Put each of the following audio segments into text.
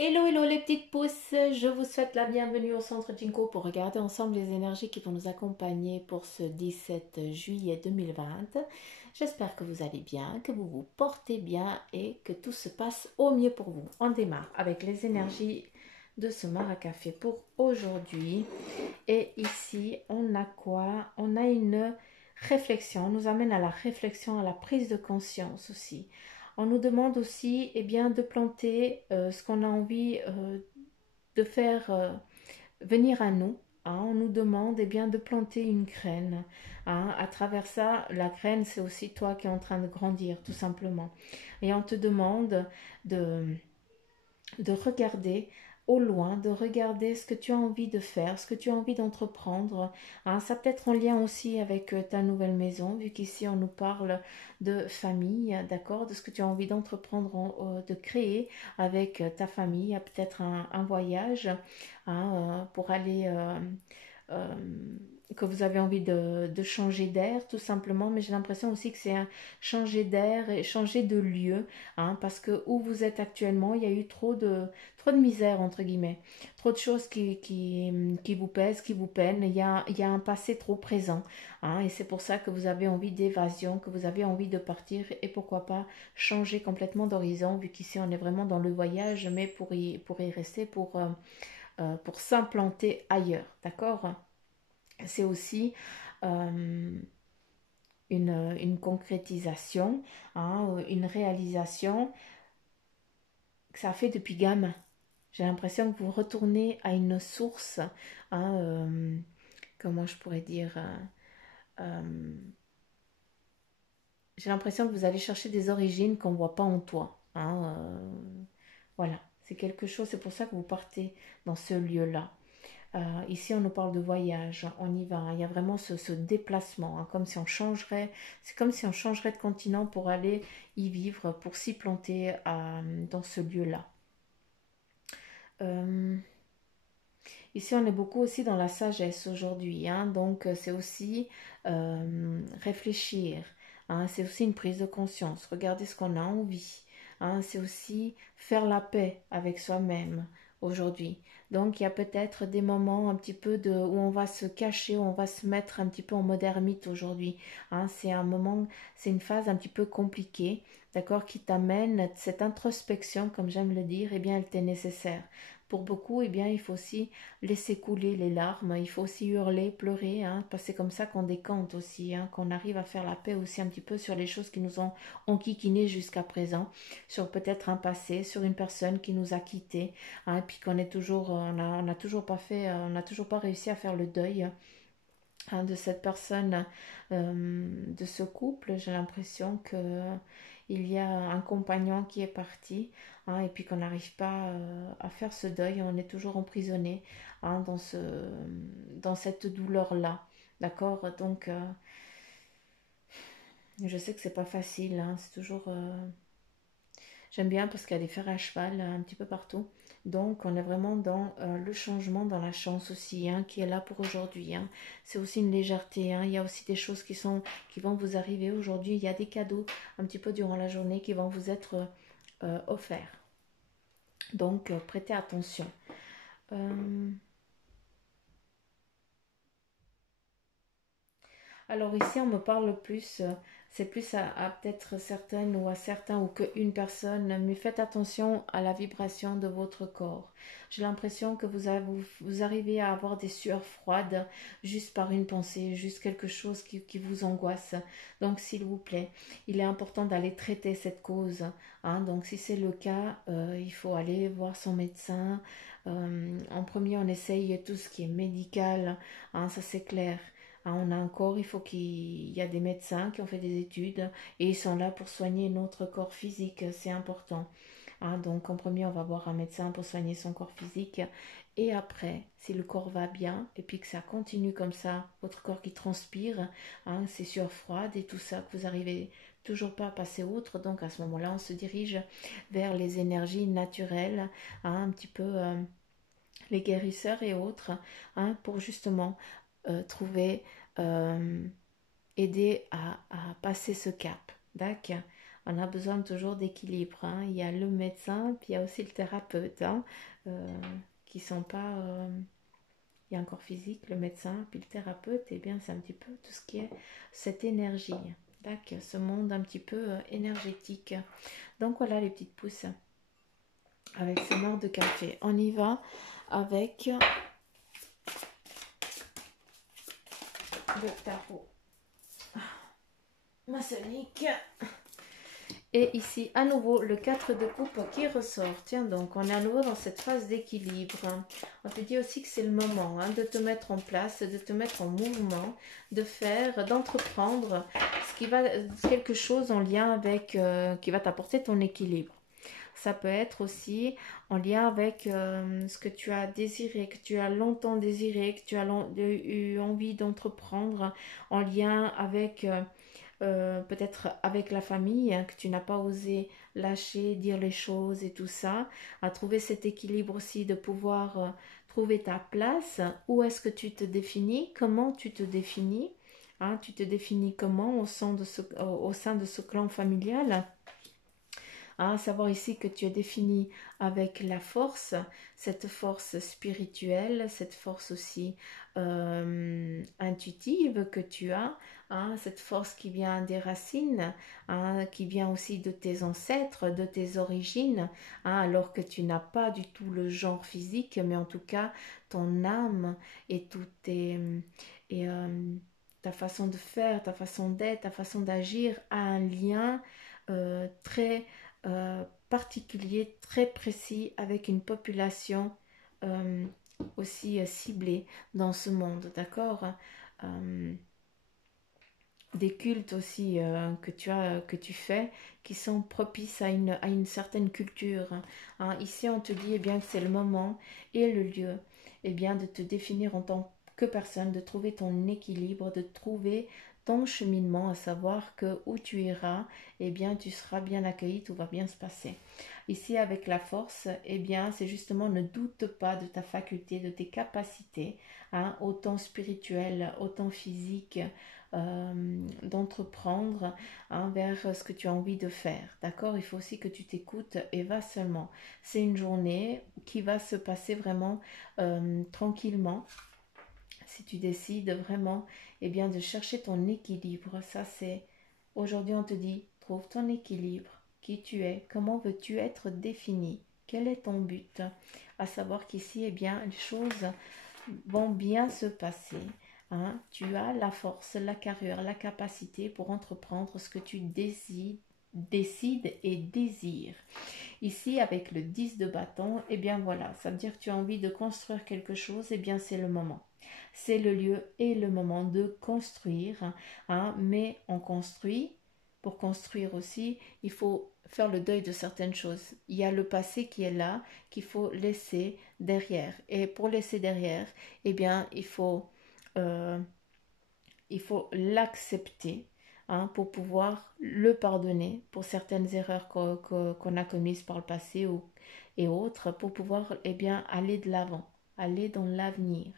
Hello, hello les petites pousses, je vous souhaite la bienvenue au Centre Jinko pour regarder ensemble les énergies qui vont nous accompagner pour ce 17 juillet 2020. J'espère que vous allez bien, que vous vous portez bien et que tout se passe au mieux pour vous. On démarre avec les énergies de ce Maracafé pour aujourd'hui. Et ici, on a quoi? On a une réflexion, on nous amène à la réflexion, à la prise de conscience aussi. On nous demande aussi de planter ce qu'on a envie de faire venir à nous. Hein. On nous demande de planter une graine. Hein. À travers ça, la graine, c'est aussi toi qui es en train de grandir, tout simplement. Et on te demande de, de regarder au loin, de regarder ce que tu as envie de faire, ce que tu as envie d'entreprendre. Hein, ça peut être en lien aussi avec ta nouvelle maison, vu qu'ici on nous parle de famille, d'accord, de ce que tu as envie d'entreprendre, de créer avec ta famille, peut-être un voyage hein, pour aller euh, que vous avez envie de changer d'air tout simplement, mais j'ai l'impression aussi que c'est un changer d'air et changer de lieu, hein, parce que où vous êtes actuellement, il y a eu trop de misère entre guillemets, trop de choses qui vous pèsent, qui vous peinent, il y a un passé trop présent, hein, et c'est pour ça que vous avez envie d'évasion, que vous avez envie de partir et pourquoi pas changer complètement d'horizon, vu qu'ici on est vraiment dans le voyage, mais pour y rester, pour s'implanter ailleurs, d'accord? C'est aussi euh, une concrétisation, hein, une réalisation que ça fait depuis gamin. J'ai l'impression que vous retournez à une source, hein, comment je pourrais dire, euh, j'ai l'impression que vous allez chercher des origines qu'on ne voit pas en toi. Hein, voilà, c'est quelque chose, c'est pour ça que vous partez dans ce lieu-là. Ici, on nous parle de voyage, on y va, hein. Il y a vraiment ce déplacement, hein, comme si on changerait, c'est comme si on changerait de continent pour aller y vivre, pour s'y planter dans ce lieu-là. Euh, Ici, on est beaucoup aussi dans la sagesse aujourd'hui, hein, donc c'est aussi réfléchir, hein, c'est aussi une prise de conscience, regarder ce qu'on a envie, hein, c'est aussi faire la paix avec soi-même aujourd'hui. Donc il y a peut-être des moments un petit peu où on va se cacher, où on va se mettre un petit peu en mode ermite aujourd'hui. Hein, c'est un moment, c'est une phase un petit peu compliquée, d'accord, qui t'amène cette introspection, comme j'aime le dire, eh bien elle t'est nécessaire. Pour beaucoup, eh bien, il faut aussi laisser couler les larmes, il faut aussi hurler, pleurer, hein, parce que c'est comme ça qu'on décante aussi, hein, qu'on arrive à faire la paix aussi un petit peu sur les choses qui nous ont enquiquinés jusqu'à présent, sur peut-être un passé, sur une personne qui nous a quittés, hein, et puis qu'on est toujours, on a toujours pas fait, on n'a toujours pas réussi à faire le deuil hein, de cette personne, de ce couple. J'ai l'impression que il y a un compagnon qui est parti hein, et puis qu'on n'arrive pas à faire ce deuil, on est toujours emprisonné hein, dans cette douleur-là. D'accord. Donc, je sais que c'est pas facile, hein, c'est toujours. J'aime bien parce qu'il y a des fers à cheval un petit peu partout. Donc, on est vraiment dans le changement, dans la chance aussi, hein, qui est là pour aujourd'hui. Hein. C'est aussi une légèreté. Hein. Il y a aussi des choses qui vont vous arriver aujourd'hui. Il y a des cadeaux un petit peu durant la journée qui vont vous être offerts. Donc, prêtez attention. Euh, Alors ici, on me parle plus, c'est plus à peut-être certaines ou à certains ou qu'une personne, mais faites attention à la vibration de votre corps. J'ai l'impression que vous arrivez à avoir des sueurs froides juste par une pensée, juste quelque chose qui vous angoisse. Donc s'il vous plaît, il est important d'aller traiter cette cause. Hein. Donc si c'est le cas, il faut aller voir son médecin. En premier, on essaye tout ce qui est médical, hein, ça c'est clair. Hein, on a un corps, il y a des médecins qui ont fait des études et ils sont là pour soigner notre corps physique, c'est important. Hein, donc en premier, on va voir un médecin pour soigner son corps physique et après, si le corps va bien et puis que ça continue comme ça, votre corps qui transpire, hein, c'est sueur froide et tout ça, que vous arrivez toujours pas à passer outre, donc à ce moment-là, on se dirige vers les énergies naturelles, hein, un petit peu les guérisseurs et autres, hein, pour justement trouver, euh, aider à passer ce cap. D'accord. On a besoin toujours d'équilibre, hein. Il y a le médecin, puis il y a aussi le thérapeute, hein, qui sont pas... il y a un corps physique, le médecin, puis le thérapeute, et bien c'est un petit peu tout ce qui est cette énergie, d'accord, ce monde un petit peu énergétique. Donc voilà les petites pousses avec ce noir de café. On y va avec le tarot maçonnique. Et ici, à nouveau, le 4 de coupe qui ressort. Tiens donc, on est à nouveau dans cette phase d'équilibre. On te dit aussi que c'est le moment, hein, de te mettre en place, de te mettre en mouvement, de faire, d'entreprendre quelque chose en lien avec, qui va t'apporter ton équilibre. Ça peut être aussi en lien avec ce que tu as désiré, que tu as longtemps désiré, que tu as eu envie d'entreprendre, en lien avec... peut-être avec la famille, hein, que tu n'as pas osé lâcher, dire les choses et tout ça, à trouver cet équilibre aussi de pouvoir trouver ta place. Où est-ce que tu te définis? Comment tu te définis? Hein, tu te définis comment au sein de ce clan familial? À savoir ici que tu es défini avec la force, cette force spirituelle, cette force aussi intuitive que tu as, hein, cette force qui vient des racines, hein, qui vient aussi de tes ancêtres, de tes origines, hein, alors que tu n'as pas du tout le genre physique, mais en tout cas ton âme et tout tes... Et, ta façon de faire, ta façon d'être, ta façon d'agir a un lien très particulier, très précis, avec une population aussi ciblée dans ce monde, d'accord. Des cultes aussi que tu fais qui sont propices à une certaine culture, hein. Ici on te dit eh bien que c'est le moment et le lieu eh bien de te définir en tant que personne, de trouver ton équilibre, de trouver ton cheminement, à savoir que où tu iras eh bien tu seras bien accueilli, tout va bien se passer. Ici avec la force eh bien c'est justement ne doute pas de ta faculté, de tes capacités, hein, autant spirituelles, autant physiques, d'entreprendre, hein, vers ce que tu as envie de faire, d'accord. Il faut aussi que tu t'écoutes et va seulement. C'est une journée qui va se passer vraiment tranquillement si tu décides vraiment eh bien, de chercher ton équilibre. Ça c'est, aujourd'hui on te dit, trouve ton équilibre, qui tu es, comment veux-tu être défini, quel est ton but, à savoir qu'ici eh bien les choses vont bien se passer. Hein, tu as la force, la carrure, la capacité pour entreprendre ce que tu décides et désires. Ici, avec le 10 de bâton, eh bien voilà, ça veut dire que tu as envie de construire quelque chose, eh bien c'est le moment. C'est le lieu et le moment de construire, hein, mais on construit. Pour construire aussi, il faut faire le deuil de certaines choses. Il y a le passé qui est là, qu'il faut laisser derrière. Et pour laisser derrière, eh bien, euh, il faut l'accepter, hein, pour pouvoir le pardonner pour certaines erreurs qu'on a commises par le passé et autres, pour pouvoir eh bien, aller de l'avant, aller dans l'avenir.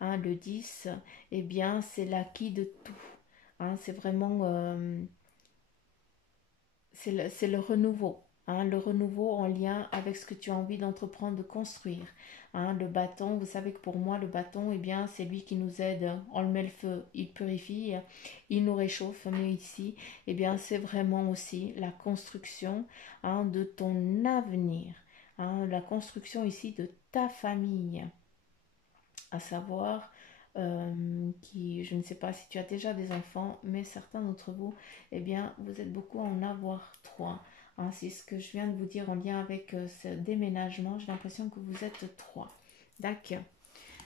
Hein, le 10, eh bien, c'est l'acquis de tout. Hein, c'est vraiment... c'est le renouveau, hein, le renouveau en lien avec ce que tu as envie d'entreprendre, de construire. Hein, le bâton, vous savez que pour moi, le bâton, eh bien, c'est lui qui nous aide. On le met le feu, il purifie, il nous réchauffe. Mais ici, eh bien, c'est vraiment aussi la construction, hein, de ton avenir. Hein, la construction ici de ta famille. À savoir, je ne sais pas si tu as déjà des enfants, mais certains d'entre vous, eh bien, vous êtes beaucoup à en avoir 3. Hein, c'est ce que je viens de vous dire en lien avec ce déménagement. J'ai l'impression que vous êtes 3. D'accord.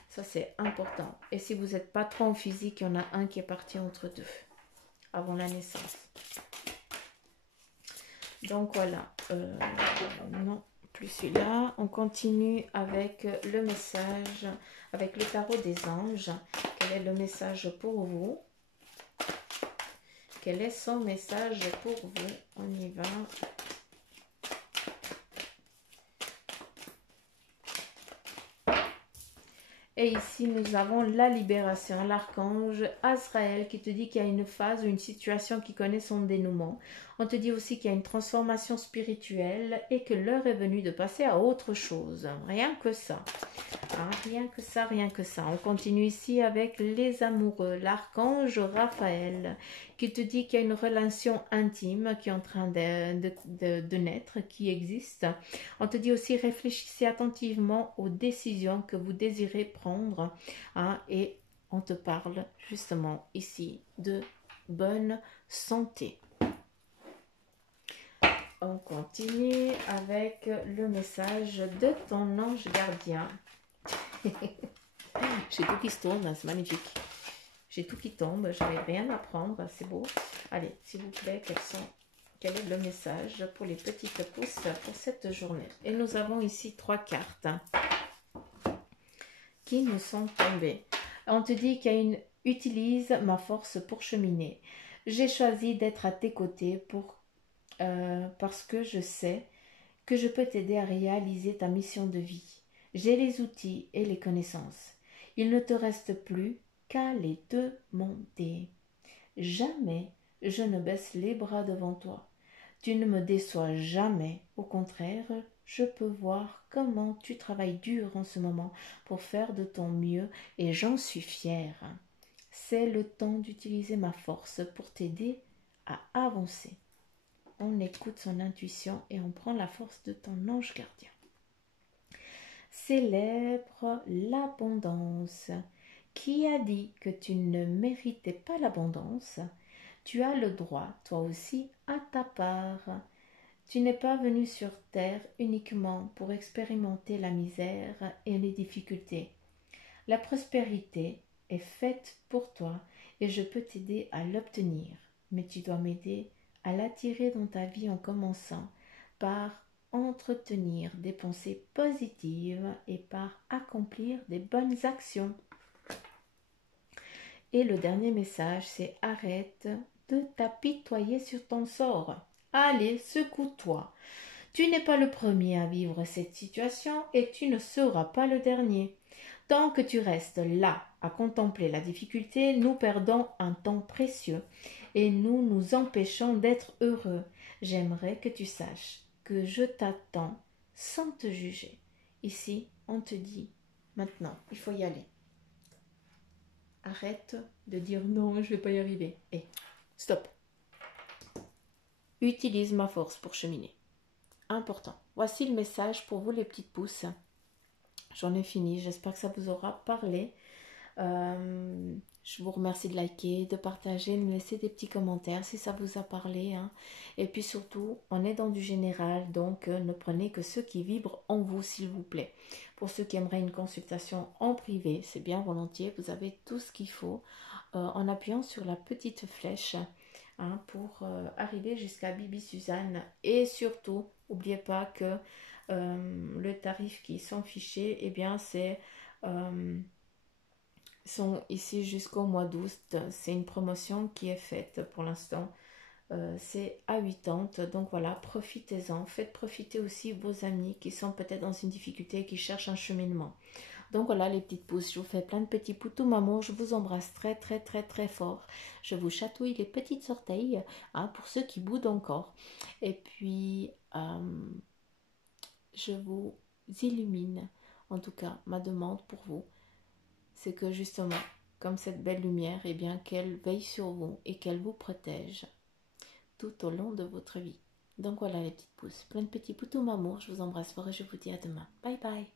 Ça, c'est important. Et si vous n'êtes pas 3 en physique, il y en a un qui est parti entre deux, avant la naissance. Donc, voilà. Non, plus celui-là. On continue avec le message, avec le tarot des anges. Quel est le message pour vous? Quel est son message pour vous? On y va. Et ici, nous avons la libération, l'archange Azraël qui te dit qu'il y a une phase ou une situation qui connaît son dénouement. On te dit aussi qu'il y a une transformation spirituelle et que l'heure est venue de passer à autre chose. Rien que ça. Hein, rien que ça, rien que ça. On continue ici avec les amoureux, l'archange Raphaël, qui te dit qu'il y a une relation intime qui est en train de naître, qui existe. On te dit aussi réfléchissez attentivement aux décisions que vous désirez prendre, hein, et on te parle justement ici de bonne santé. On continue avec le message de ton ange gardien. J'ai tout qui se tourne, c'est magnifique. J'ai tout qui tombe, je n'avais rien à prendre, c'est beau. Allez, s'il vous plaît, quel est le message pour les petites pousses pour cette journée? Et nous avons ici 3 cartes qui nous sont tombées. On te dit qu'il y a une utilise ma force pour cheminer. J'ai choisi d'être à tes côtés parce que je sais que je peux t'aider à réaliser ta mission de vie. J'ai les outils et les connaissances. Il ne te reste plus qu'à les demander. Jamais je ne baisse les bras devant toi. Tu ne me déçois jamais. Au contraire, je peux voir comment tu travailles dur en ce moment pour faire de ton mieux et j'en suis fière. C'est le temps d'utiliser ma force pour t'aider à avancer. On écoute son intuition et on prend la force de ton ange gardien. Célèbre l'abondance. Qui a dit que tu ne méritais pas l'abondance? Tu as le droit, toi aussi, à ta part. Tu n'es pas venu sur terre uniquement pour expérimenter la misère et les difficultés. La prospérité est faite pour toi et je peux t'aider à l'obtenir. Mais tu dois m'aider à l'attirer dans ta vie en commençant par entretenir des pensées positives et par accomplir des bonnes actions. Et le dernier message, c'est arrête de t'apitoyer sur ton sort. Allez, secoue-toi. Tu n'es pas le premier à vivre cette situation et tu ne seras pas le dernier. Tant que tu restes là à contempler la difficulté, nous perdons un temps précieux et nous nous empêchons d'être heureux. J'aimerais que tu saches que je t'attends sans te juger. Ici, on te dit, maintenant, il faut y aller. Arrête de dire non, je ne vais pas y arriver. Et stop. Utilise ma force pour cheminer. Important. Voici le message pour vous les petites pousses. J'en ai fini. J'espère que ça vous aura parlé. Je vous remercie de liker, de partager, de me laisser des petits commentaires si ça vous a parlé. Hein. Et puis surtout, on est dans du général, donc ne prenez que ceux qui vibrent en vous, s'il vous plaît. Pour ceux qui aimeraient une consultation en privé, c'est bien volontiers. Vous avez tout ce qu'il faut en appuyant sur la petite flèche hein, pour arriver jusqu'à Bibi Suzanne. Et surtout, n'oubliez pas que le tarif qui sont fichés, eh bien c'est... sont ici jusqu'au mois d'août. C'est une promotion qui est faite pour l'instant. C'est à 80. Donc voilà, profitez-en. Faites profiter aussi vos amis qui sont peut-être dans une difficulté et qui cherchent un cheminement. Donc voilà les petites pousses. Je vous fais plein de petits poutous maman. Je vous embrasse très très très très fort. Je vous chatouille les petites orteils hein, pour ceux qui boudent encore. Et puis je vous illumine. En tout cas, ma demande pour vous, c'est que justement, comme cette belle lumière, eh bien qu'elle veille sur vous et qu'elle vous protège tout au long de votre vie. Donc voilà les petites pousses, plein de petits poutous m'amour, je vous embrasse fort et je vous dis à demain. Bye bye.